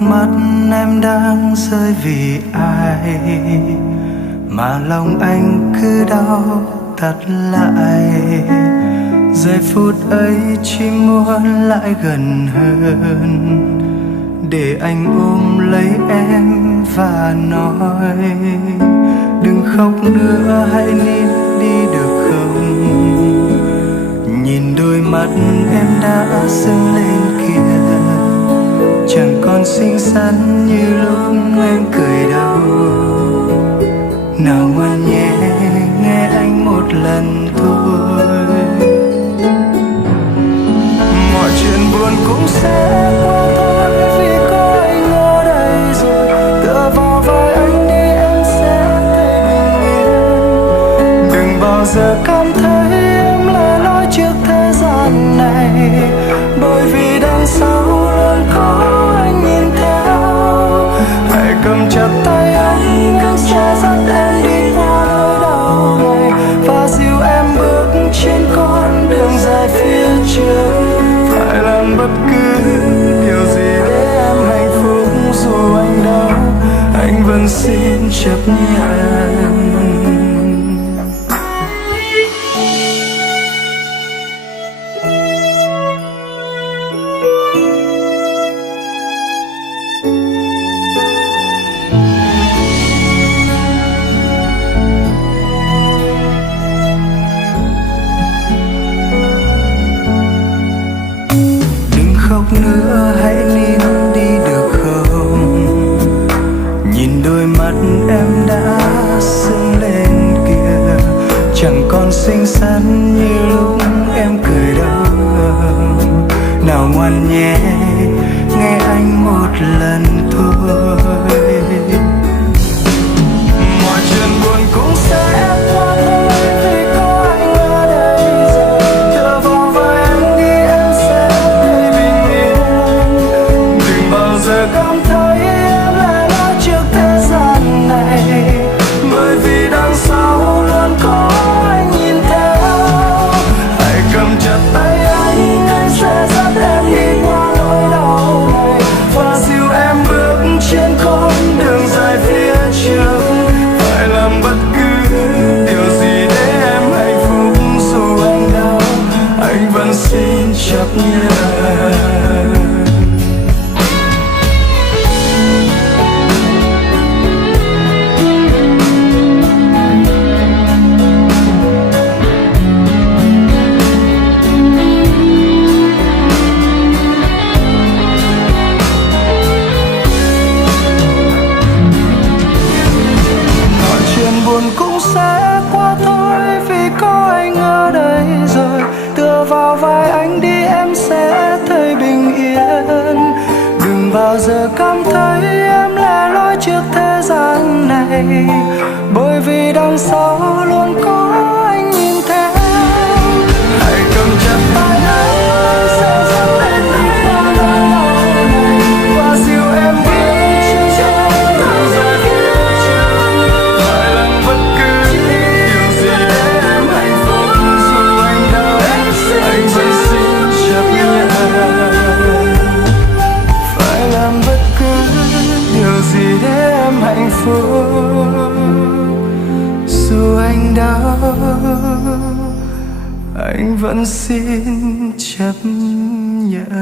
mắt em đang rơi vì ai mà lòng anh cứ đau thắt lại. Giây phút ấy chỉ muốn lại gần hơn để anh ôm lấy em và nói đừng khóc nữa, hãy nín đi được không. Nhìn đôi mắt em đã sưng lên kìa, chẳng còn xinh xắn như lúc em cười đâu. Nào ngoan nhé, nghe anh một lần thôi. Mọi chuyện buồn cũng sẽ qua thôi, vì có anh ở đây rồi. Tựa vào vai anh đi em sẽ thấy bình yên. Đừng bao giờ cảm thấy em lẻ loi trước thế gian này, bởi vì đằng sau luôn có anh nhìn theo. Hãy cầm chặt tay anh, anh sẽ dắt em đi qua nỗi đau này và dìu em bước trên con đường dài phía trước. Phải làm bất cứ điều gì để em hạnh phúc, dù anh đau anh vẫn xin chấp nhận. Khóc nữa, hãy nín đi được không. Nhìn đôi mắt em đã sưng lên kìa, chẳng còn xinh xắn như lúc em cười đâu. Nào ngoan nhé, nghe anh một lần thôi. Mọi chuyện buồn cũng sẽ qua thôi, vì có anh ở đây rồi. Tựa vào vai anh đi em sẽ thấy bình yên. Đừng bao giờ cảm thấy em lẻ loi trước thế gian này, bởi vì đằng sau luôn có anh nhìn theo. Hãy cầm chặt tay anh sẽ dắt em đi qua nỗi đau này và dìu em bước trên con đường dài phía trước. Phải làm bất cứ điều gì để em hạnh phúc, dù anh đau anh vẫn xin chấp nhận. Buồn cũng sẽ qua thôi, vì có anh ở đây rồi. Tựa vào vai anh đi em sẽ thấy bình yên. Đừng bao giờ cảm thấy em lẻ loi trước thế gian này, bởi vì đằng sau luôn có anh nhìn theo. Hãy cầm chặt tay anh sẽ dắt em đi qua nỗi đau này và dìu em bước trên đường dài phía trước. Phải làm bất cứ điều gì để em hạnh phúc, dù anh đau anh vẫn xin chấp nhận. Phải làm bất cứ điều gì để em hạnh phúc, dù anh đau anh vẫn xin chấp nhận.